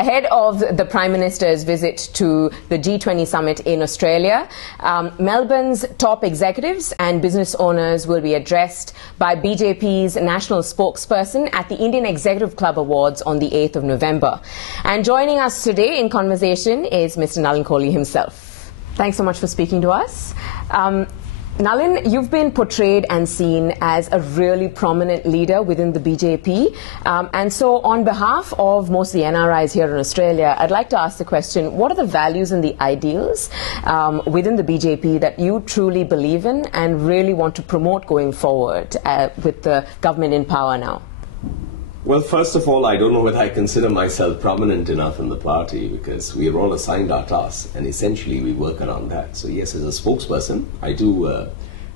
ahead of the Prime Minister's visit to the G20 summit in Australia, Melbourne's top executives and business owners will be addressed by BJP's national spokesperson at the Indian Executive Club Awards on the 8th of November. And joining us today in conversation is Mr. Nalin Kohli himself. Thanks so much for speaking to us. Nalin, you've been portrayed and seen as a really prominent leader within the BJP. And so on behalf of most of the NRIs here in Australia, I'd like to ask the question, what are the values and the ideals within the BJP that you truly believe in and really want to promote going forward with the government in power now? Well, first of all, I don't know whether I consider myself prominent enough in the party, because we are all assigned our tasks and essentially we work around that. So yes, as a spokesperson, I do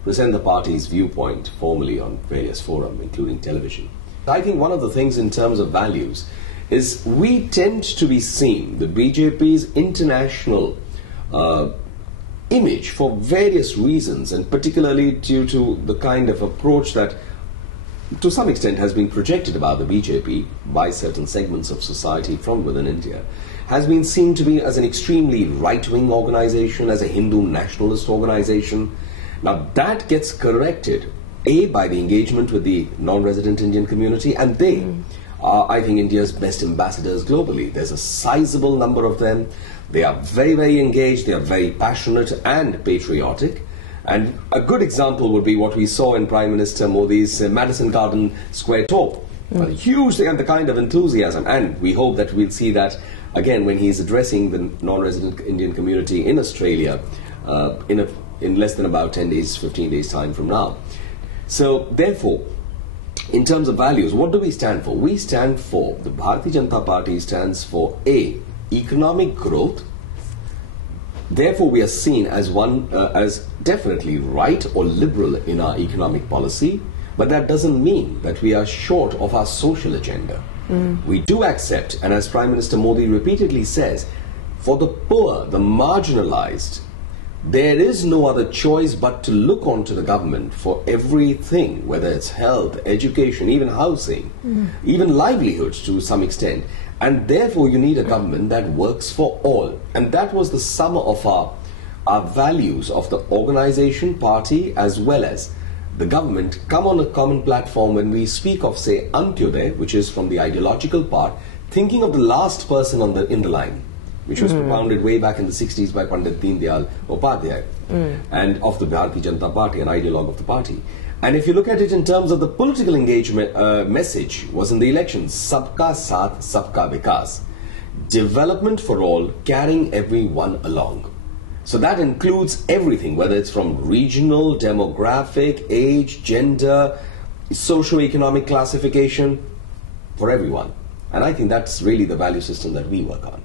present the party's viewpoint formally on various forums, including television. I think one of the things in terms of values is we tend to be seen, the BJP's international image, for various reasons, and particularly due to the kind of approach that to some extent has been projected about the BJP by certain segments of society from within India, has been seen to be as an extremely right-wing organization, as a Hindu nationalist organization. Now that gets corrected, A, by the engagement with the non-resident Indian community, and they are, I think, India's best ambassadors globally. There's a sizable number of them. They are very, very engaged, they are very passionate and patriotic. And a good example would be what we saw in Prime Minister Modi's Madison Garden Square talk. Huge and the kind of enthusiasm. And we hope that we'll see that again when he's addressing the non-resident Indian community in Australia in less than about 10 days, 15 days time from now. So therefore, in terms of values, what do we stand for? We stand for, the Bharatiya Janata Party stands for A, economic growth. Therefore, we are seen as as definitely right or liberal in our economic policy, but that doesn't mean that we are short of our social agenda. We do accept, and as Prime Minister Modi repeatedly says, for the poor, the marginalized, there is no other choice but to look onto the government for everything, whether it's health, education, even housing, even livelihoods to some extent. And therefore, you need a government that works for all. And that was the sum of our values of the organization, party, as well as the government come on a common platform when we speak of, say, Antyodaya, which is from the ideological part, thinking of the last person in the line, which was propounded way back in the 60s by Pandit Deen Dayal Upadhyay, and of the Bharatiya Janata Party, an ideologue of the party. And if you look at it in terms of the political engagement message was in the elections, Sabka Saath, Sabka Vikas. Development for all, carrying everyone along. So that includes everything, whether it's from regional, demographic, age, gender, socio-economic classification, for everyone. And I think that's really the value system that we work on.